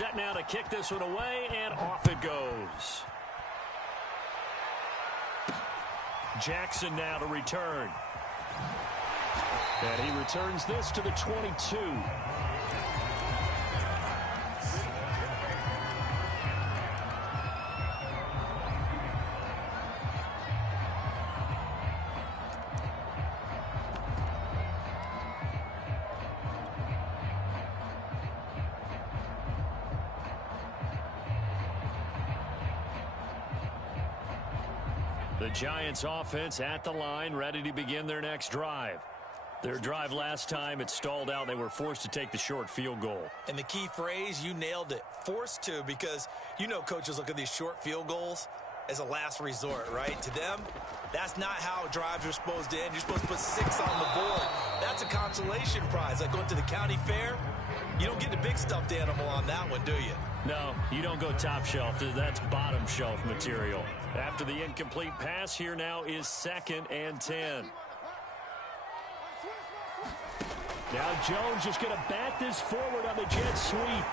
set now to kick this one away, and off it goes. Jackson now to return. And he returns this to the 22. The Giants offense at the line, ready to begin their next drive. Their drive last time, it stalled out. They were forced to take the short field goal. And the key phrase, you nailed it, forced to, because you know coaches look at these short field goals as a last resort, right? To them, that's not how drives are supposed to end. You're supposed to put 6 on the board. That's a consolation prize. Like going to the county fair, you don't get the big stuffed animal on that one, do you? No, you don't go top shelf. That's bottom shelf material. After the incomplete pass, here now is 2nd and 10. Now Jones just going to bat this forward on the jet sweep.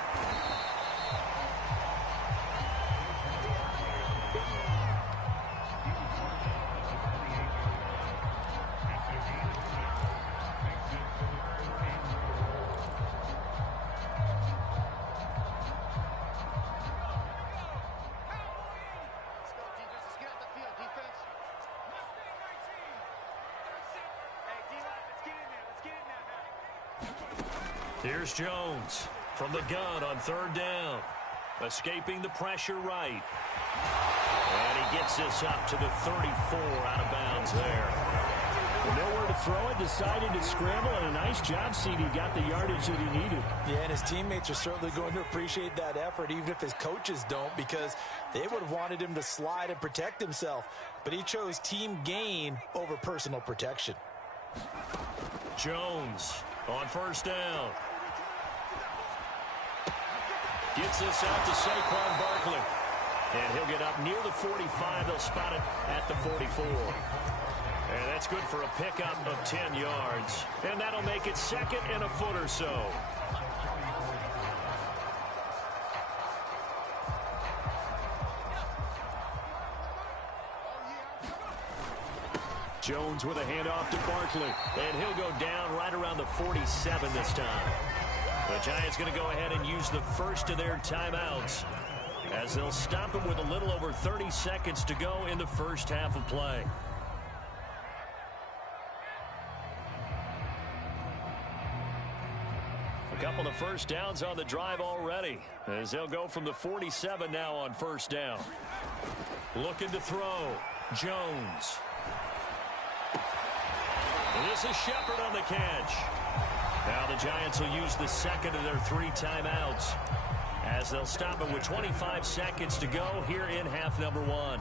Here's Jones from the gun on 3rd down. Escaping the pressure right. And he gets this up to the 34 out of bounds there. Nowhere to throw it, decided to scramble, and a nice job seeing he got the yardage that he needed. Yeah, and his teammates are certainly going to appreciate that effort, even if his coaches don't, because they would have wanted him to slide and protect himself. But he chose team gain over personal protection. Jones on 1st down. Gets this out to Saquon Barkley. And he'll get up near the 45. They'll spot it at the 44. And that's good for a pickup of 10 yards. And that'll make it 2nd and a foot or so. Jones with a handoff to Barkley. And he'll go down right around the 47 this time. The Giants going to go ahead and use the first of their timeouts, as they'll stop him with a little over 30 seconds to go in the first half of play. A couple of first downs on the drive already, as they'll go from the 47 now on 1st down. Looking to throw. Jones. And this is Shepard on the catch. Now the Giants will use the 2nd of their 3 timeouts, as they'll stop it with 25 seconds to go here in half number 1.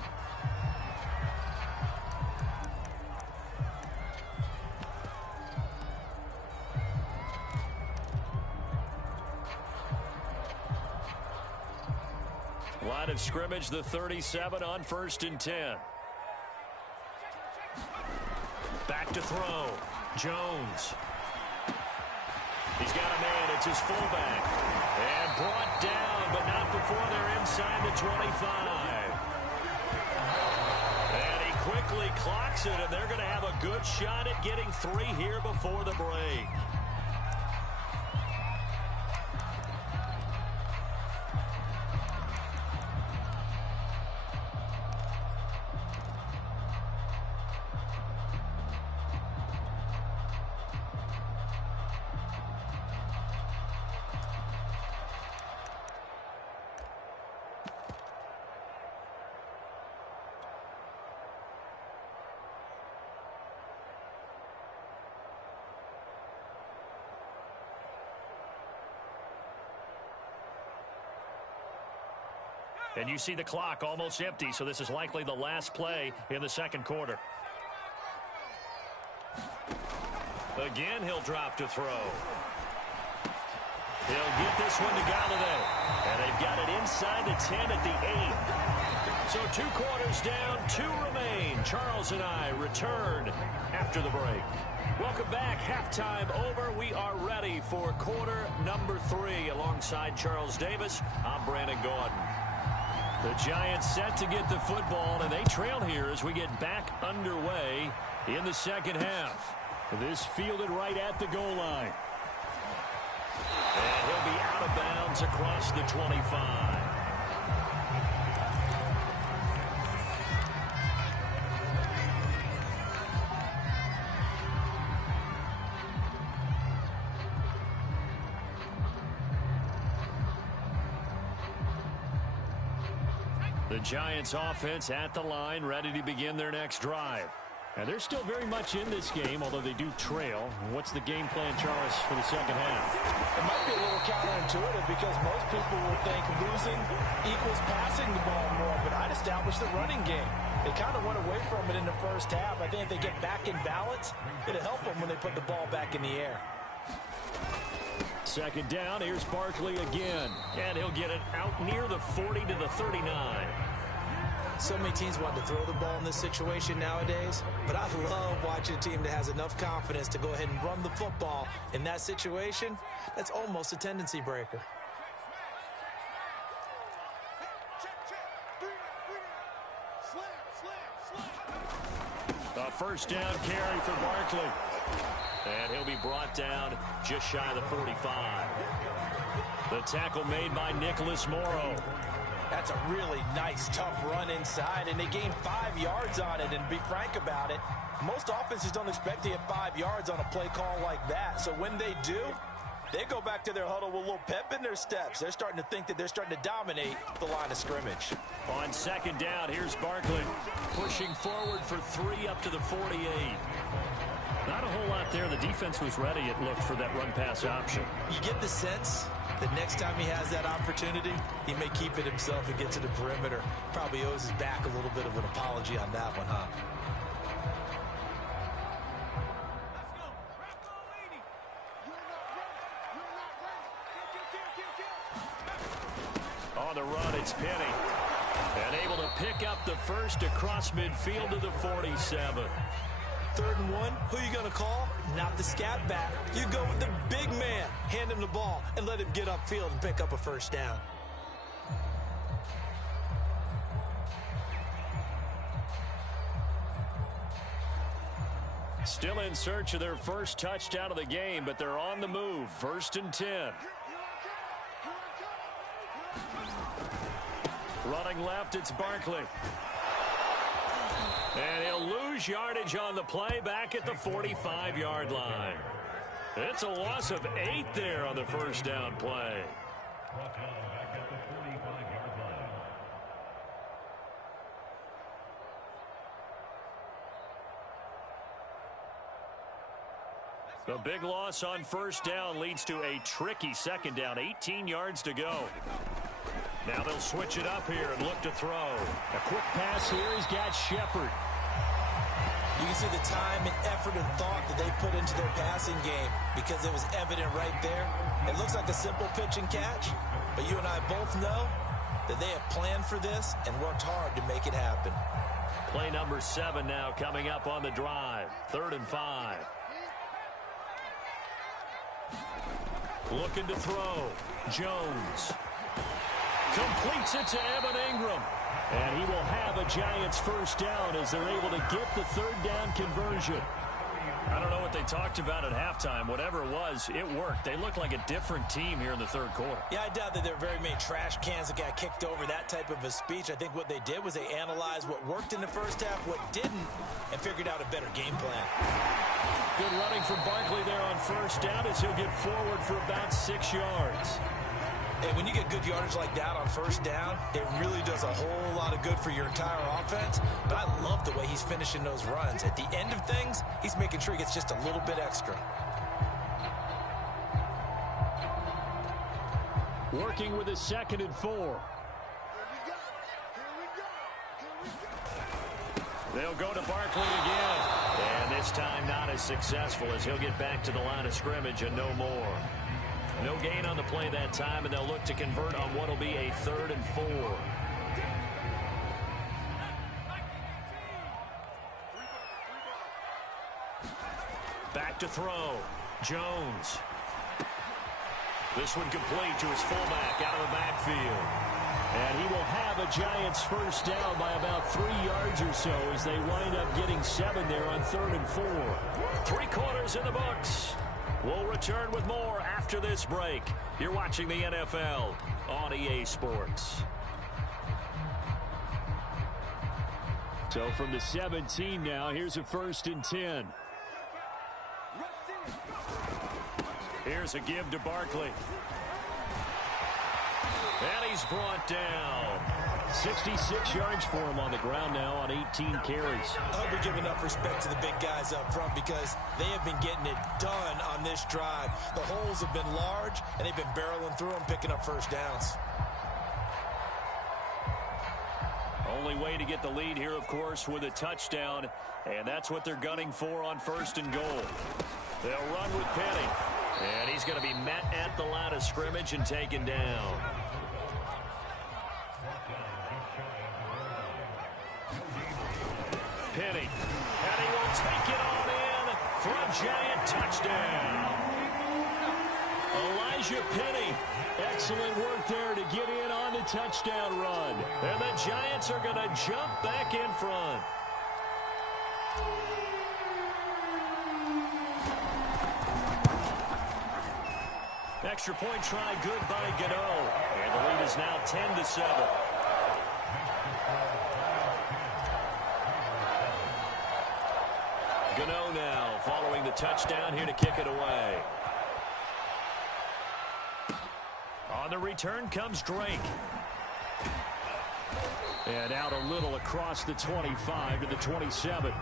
Line of scrimmage, the 37 on 1st and 10. Back to throw. Jones. He's got a man. It's his fullback. And brought down, but not before they're inside the 25. And he quickly clocks it, and they're going to have a good shot at getting 3 here before the break. And you see the clock almost empty, so this is likely the last play in the 2nd quarter. Again, he'll drop to throw. He'll get this one to Galladay. And they've They've got it inside the 10 at the 8. So 2 quarters down, 2 remain. Charles and I return after the break. Welcome back. Halftime over. We are ready for quarter number 3. Alongside Charles Davis, I'm Brandon Gaudin. The Giants set to get the football, and they trail here as we get back underway in the second half. This fielded right at the goal line. And he'll be out of bounds across the 25. The Giants offense at the line, ready to begin their next drive. And they're still very much in this game, although they do trail. What's the game plan, Charles, for the second half? It might be a little counterintuitive because most people will think losing equals passing the ball more, but I'd establish the running game. They kind of went away from it in the first half. I think if they get back in balance, it'll help them when they put the ball back in the air. Second down, here's Barkley again. And he'll get it out near the 40 to the 39. So many teams want to throw the ball in this situation nowadays, but I love watching a team that has enough confidence to go ahead and run the football in that situation. That's almost a tendency breaker. A first down carry for Barkley. And he'll be brought down just shy of the 45. The tackle made by Nicholas Morrow. That's a really nice, tough run inside, and they gained 5 yards on it. And to be frank about it, most offenses don't expect to get 5 yards on a play call like that. So when they do, they go back to their huddle with a little pep in their steps. They're starting to think that they're starting to dominate the line of scrimmage. On second down, here's Barkley pushing forward for 3 up to the 48. Not a whole lot there. The defense was ready, it looked, for that run-pass option. You get the sense that next time he has that opportunity, he may keep it himself and get to the perimeter. Probably owes his back a little bit of an apology on that one, huh? On the run, it's Penny. And able to pick up the first across midfield to the 47. 3rd and 1, who you going to call? Not the scat back. You go with the big man. Hand him the ball and let him get upfield and pick up a first down. Still in search of their first touchdown of the game, but they're on the move. 1st and 10. Running left, it's Barkley. And he'll lose yardage on the play back at the 45-yard line. It's a loss of 8 there on the first down play. The big loss on first down leads to a tricky second down. 18 yards to go. Now they'll switch it up here and look to throw. A quick pass here. He's got Shepard. You can see the time and effort and thought that they put into their passing game because it was evident right there. It looks like a simple pitch and catch, but you and I both know that they have planned for this and worked hard to make it happen. Play number 7 now coming up on the drive. 3rd and 5. Looking to throw. Jones. Completes it to Evan Ingram. And he will have a Giants first down as they're able to get the 3rd down conversion. I don't know what they talked about at halftime. Whatever it was, it worked. They look like a different team here in the 3rd quarter. Yeah, I doubt that there are very many trash cans that got kicked over, that type of a speech. I think what they did was they analyzed what worked in the first half, what didn't, and figured out a better game plan. Good running from Barkley there on first down as he'll get forward for about 6 yards. And when you get good yardage like that on first down, it really does a whole lot of good for your entire offense. But I love the way he's finishing those runs. At the end of things, he's making sure he gets just a little bit extra. Working with his 2nd and 4. They'll go to Barkley again. And this time not as successful as he'll get back to the line of scrimmage and no more. No gain on the play that time, and they'll look to convert on what will be a 3rd and 4. Back to throw. Jones. This one complete to his fullback out of the backfield. And he will have a Giants first down by about 3 yards or so as they wind up getting 7 there on 3rd and 4. 3 quarters in the books. We'll return with more after this break. You're watching the NFL on EA Sports. So from the 17 now, here's a 1st and 10. Here's a give to Barkley. And he's brought down. 66 yards for him on the ground now on 18 carries. I hope we give enough respect to the big guys up front because they have been getting it done on this drive. The holes have been large, and they've been barreling through them, picking up first downs. Only way to get the lead here, of course, with a touchdown, and that's what they're gunning for on 1st and goal. They'll run with Penny, and he's going to be met at the line of scrimmage and taken down. Penny, and he will take it on in for a Giant touchdown. Elijah Penny, excellent work there to get in on the touchdown run. And the Giants are going to jump back in front. Extra point try good by Gano. And the lead is now 10-7. Gano now following the touchdown here to kick it away. On the return comes Drake. And out a little across the 25 to the 27.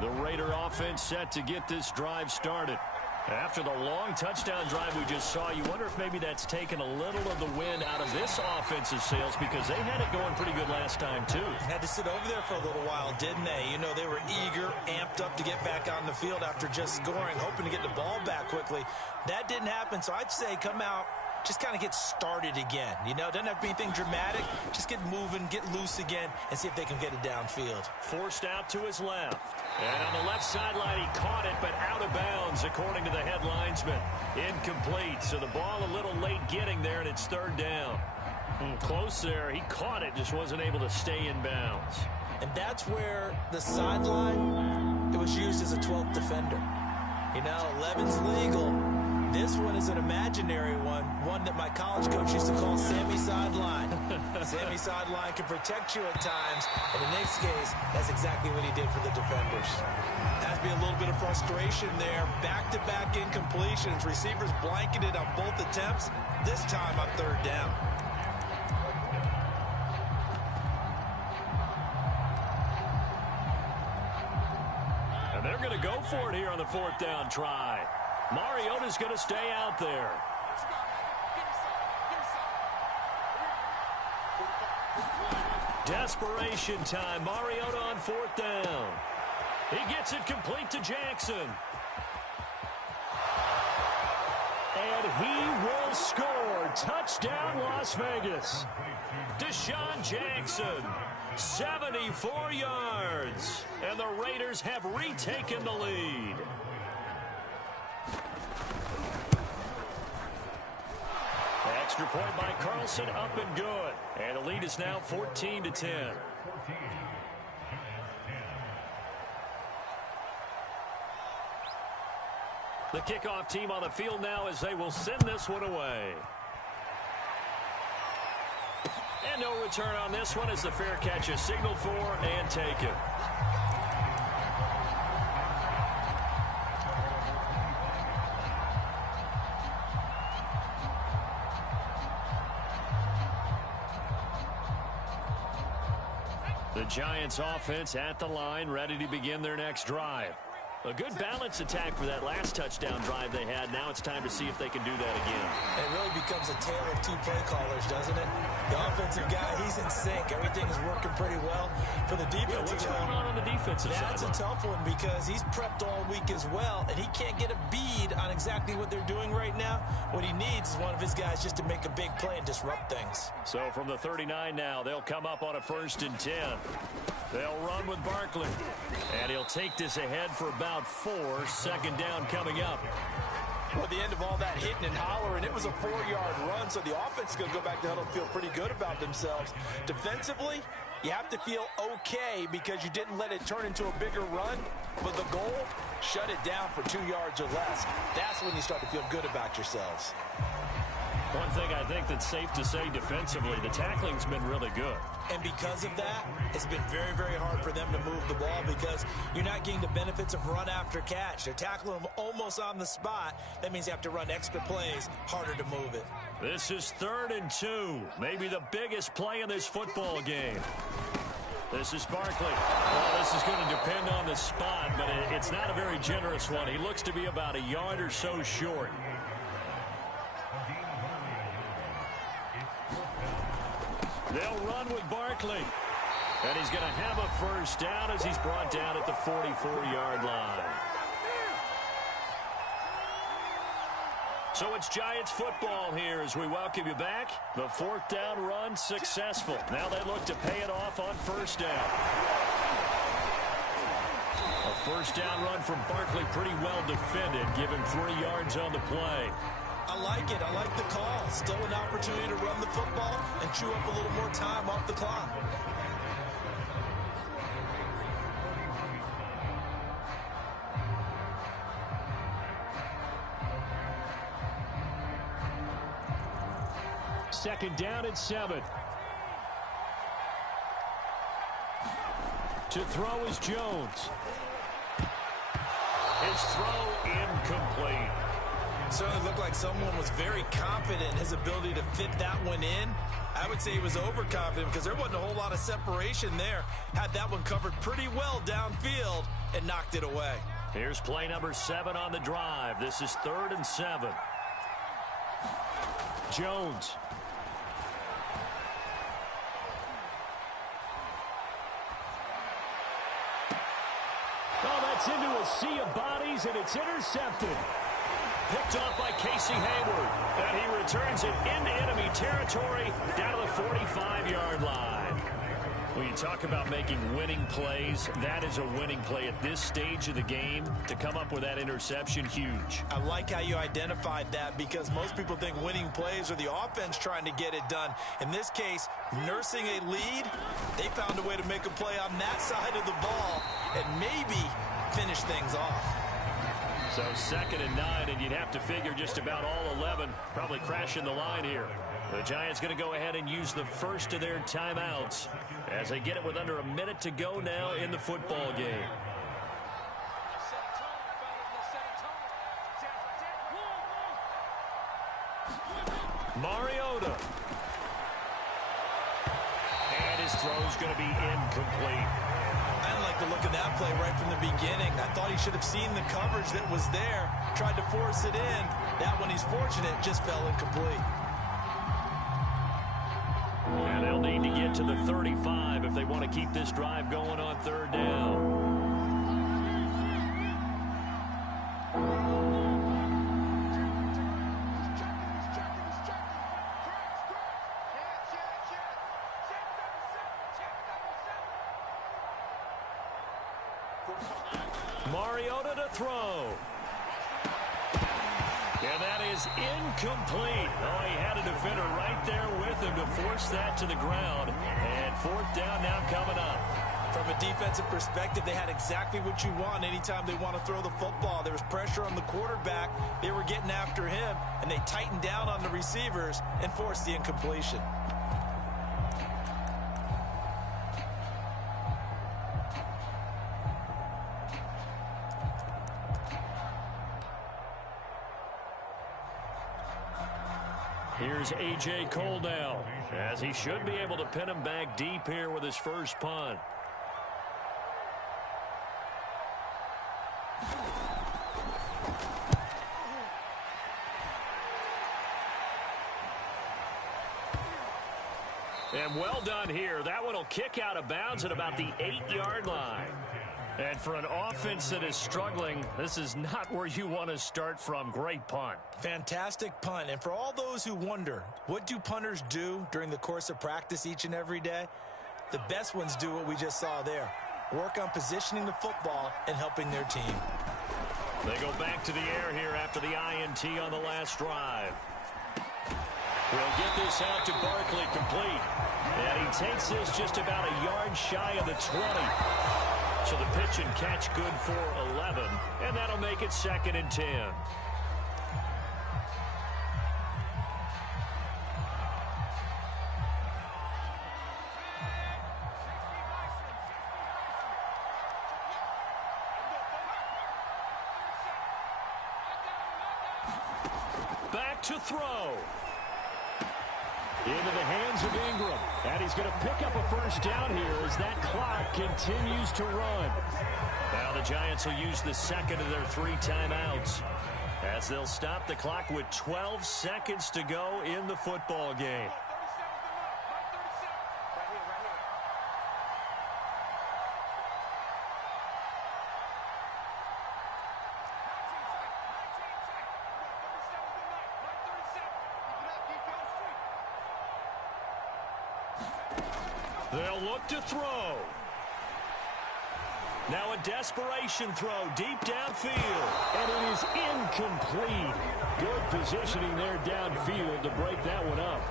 The Raider offense set to get this drive started. After the long touchdown drive we just saw, you wonder if maybe that's taken a little of the wind out of this offense's sails because they had it going pretty good last time, too. Had to sit over there for a little while, didn't they? You know, they were eager, amped up to get back on the field after just scoring, hoping to get the ball back quickly. That didn't happen, so I'd say come out, just kind of get started again. You know, doesn't have to be anything dramatic. Just get moving, get loose again, and see if they can get it downfield. Forced out to his left. And on the left sideline, he caught it, but out of bounds, according to the head linesman. Incomplete, so the ball a little late getting there, and it's 3rd down. Close there. He caught it, just wasn't able to stay in bounds. And that's where the sideline, it was used as a 12th defender. You know, 11's legal. This one is an imaginary one that my college coach used to call Sammy Sideline. Sammy Sideline can protect you at times, and in this case, that's exactly what he did for the defenders. Has to be a little bit of frustration there. Back-to-back incompletions. Receivers blanketed on both attempts, this time on 3rd down. And they're going to go for it here on the 4th down try. Mariota's going to stay out there. Desperation time. Mariota on 4th down. He gets it complete to Jackson. And he will score. Touchdown, Las Vegas. Deshaun Jackson, 74 yards. And the Raiders have retaken the lead. Extra point by Carlson, up and good. And the lead is now 14-10. The kickoff team on the field now as they will send this one away. And no return on this one as the fair catch is signaled for and taken. The Giants offense at the line, ready to begin their next drive. A good balance attack for that last touchdown drive they had. Now it's time to see if they can do that again. It really becomes a tale of two play callers, doesn't it? The offensive guy, he's in sync. Everything is working pretty well. For the defensive what's going on the defensive side? That's a tough one because he's prepped all week as well, and he can't get a bead on exactly what they're doing right now. What he needs is one of his guys just to make a big play and disrupt things. So from the 39 now, they'll come up on a 1st and 10. They'll run with Barkley. And he'll take this ahead for about 4. 2nd down coming up. Well, at the end of all that hitting and hollering, it was a 4-yard run, so the offense is going to go back to huddle and feel pretty good about themselves. Defensively, you have to feel okay because you didn't let it turn into a bigger run, but the goal, shut it down for 2 yards or less. That's when you start to feel good about yourselves. One thing I think that's safe to say defensively, the tackling's been really good. And because of that, it's been very, very hard for them to move the ball because you're not getting the benefits of run after catch. They're tackling them almost on the spot. That means you have to run extra plays, harder to move it. This is 3rd and 2, maybe the biggest play in this football game. This is Barkley. Well, this is going to depend on the spot, but it's not a very generous one. He looks to be about a yard or so short. They'll run with Barkley. And he's going to have a 1st down as he's brought down at the 44-yard line. So it's Giants football here as we welcome you back. The 4th down run successful. Now they look to pay it off on 1st down. A 1st down run from Barkley, pretty well defended, given 3 yards on the play. I like it. I like the call. Still an opportunity to run the football and chew up a little more time off the clock. Second down and 7. To throw is Jones. His throw incomplete. Certainly looked like someone was very confident in his ability to fit that one in. I would say he was overconfident because there wasn't a whole lot of separation there. Had that one covered pretty well downfield and knocked it away. Here's play number 7 on the drive. This is 3rd and 7. Jones. Oh, that's into a sea of bodies, and it's intercepted. Picked off by Casey Hayward. And he returns it into enemy territory down to the 45-yard line. When you talk about making winning plays, that is a winning play at this stage of the game. To come up with that interception, huge. I like how you identified that because most people think winning plays are the offense trying to get it done. In this case, nursing a lead, they found a way to make a play on that side of the ball and maybe finish things off. So 2nd and 9, and you'd have to figure just about all 11 probably crashing the line here. The Giants going to go ahead and use the first of their timeouts as they get it with under a minute to go now in the football game. Mariota. And his throw's going to be incomplete. I didn't like the look of that play right from the beginning. I thought he should have seen the coverage that was there, tried to force it in. That one, he's fortunate, just fell incomplete. And they'll need to get to the 35 if they want to keep this drive going on 3rd down. Mariota to throw. And that is incomplete. Oh, he had a defender right there with him to force that to the ground. And 4th down now coming up. From a defensive perspective, they had exactly what you want anytime they want to throw the football. There was pressure on the quarterback. They were getting after him, and they tightened down on the receivers and forced the incompletion. Here's A.J. Cole now, as he should be able to pin him back deep here with his first punt. And well done here. That one will kick out of bounds at about the 8-yard line. And for an offense that is struggling, this is not where you want to start from. Great punt. Fantastic punt. And for all those who wonder, what do punters do during the course of practice each and every day? The best ones do what we just saw there. Work on positioning the football and helping their team. They go back to the air here after the INT on the last drive. We'll get this out to Barkley complete. And he takes this just about a yard shy of the 20. So the pitch and catch good for 11. And that'll make it 2nd and 10. Back to throw. Into the hands of Ingram. And he's going to pick up a first down here as that clock continues to run. Now the Giants will use the second of their 3 timeouts as they'll stop the clock with 12 seconds to go in the football game. They'll look to throw. Now a desperation throw deep downfield. And it is incomplete. Good positioning there downfield to break that one up.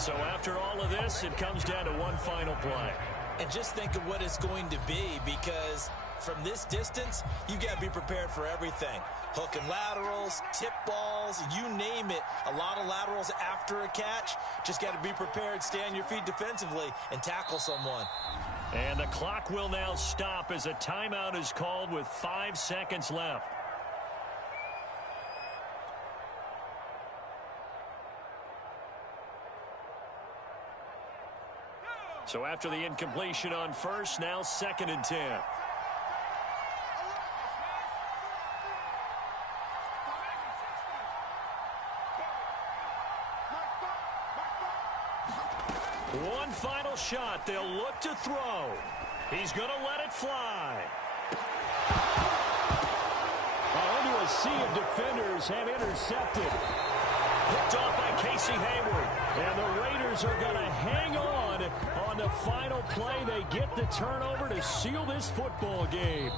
So after all of this, it comes down to one final play. And just think of what it's going to be, because from this distance, you got to be prepared for everything. Hook and laterals, tip balls, you name it. A lot of laterals after a catch. Just got to be prepared, stay on your feet defensively, and tackle someone. And the clock will now stop as a timeout is called with 5 seconds left. So after the incompletion on first, now 2nd and 10. One final shot. They'll look to throw. He's going to let it fly. Into a sea of defenders have intercepted. Picked off by Casey Hayward. And the Raiders are going to hang on the final play. They get the turnover to seal this football game.